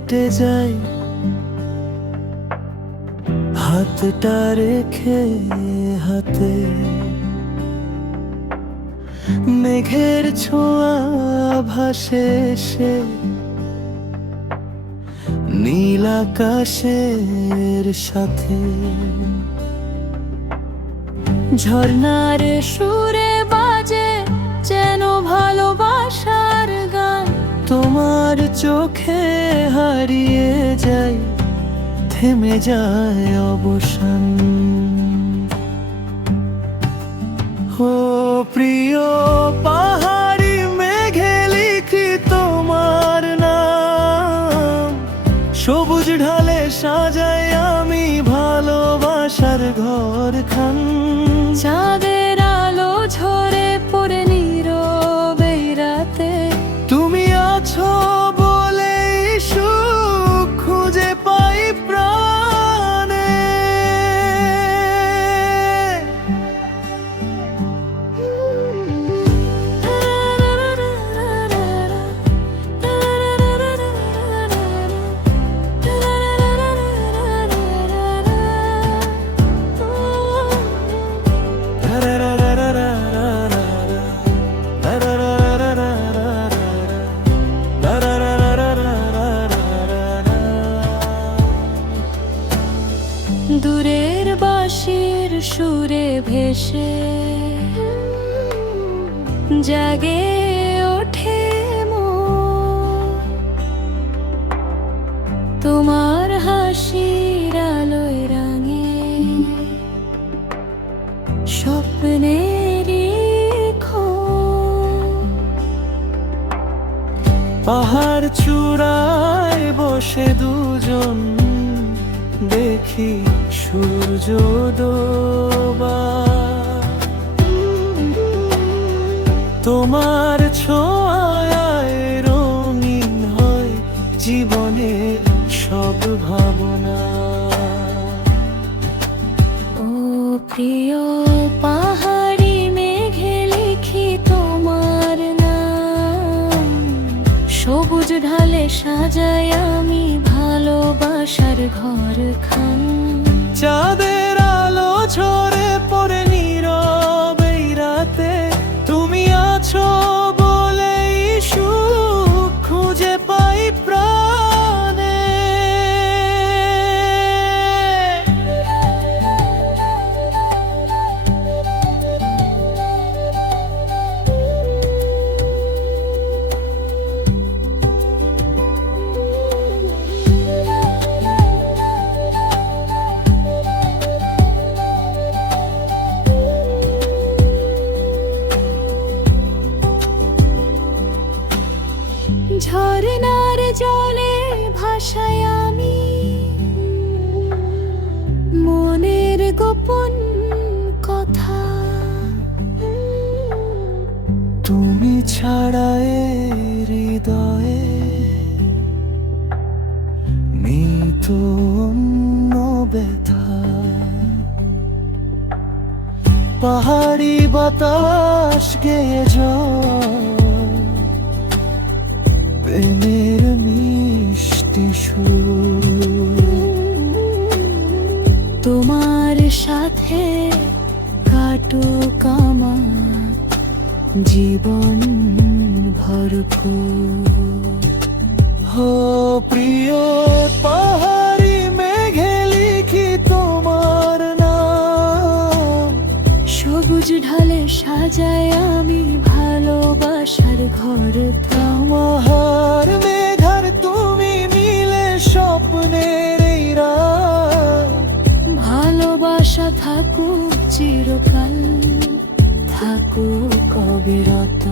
হেঁটে যাই, হাতটা রেখে হাতে। মেঘের ছোঁয়া ভাসে সে নীল আকাশের সাথে। ঝর্ণার সুরে বাজে যেন ভালোবাসার গান। তোমার চোখে হারিয়ে যাই, থেমে যায় অবসান। ও প্রিয় পাহাড়ি মেঘে লিখি তোমার নাম। সবুজ ঢালে সাজাই আমি ভালোবাসার ঘরখান। চাঁদের আলো ঝরে পড়ে নীরবে রাতে। তুমি আছো বলে সুখ খুঁজে পাই প্রাণে। দূরের বাঁশির সুরে ভেসে জাগে ওঠে মন। তোমার হাসির আলোয় রাঙে স্বপ্নেরই ক্ষণ। পাহাড় চূড়ায় বসে দুজন দেখি সূর্য ডোবা। তোমার ছোঁয়ায় রঙিন হয় জীবনের সব ভাবনা। ও প্রিয় পাহাড়ি মেঘে লিখি তোমার নাম। সবুজ ঢালে সাজাই আমি ভালোবাসার ঘরখান। চাঁদের আলো ঝরে পড়ে নীরবে রাতে। তুমি আছো বলেই সুখ খুঁজে পাই প্রাণে। ঝর্ণার জলে ভাসাই আমি মনের গোপন কথা। তুমি ছাড়া এ হৃদয়ে নেই তো অন্য ব্যথা। পাহাড়ি বাতাস গেয়ে যায় প্রেমের মিষ্টি সুর। তোমার সাথে কাটুক আমার জীবন ভরপুর। হো প্রিয় পাহাড়ি মেঘে লিখি তোমার নাম। সবুজ ঢালে সাজাই আমি ভালোবাসার ঘরখান। আমার মেঘার তুমি মিলে স্বপ্নের এই রাত। ভালোবাসা থাকুক চিরকাল, থাকুক অবিরত।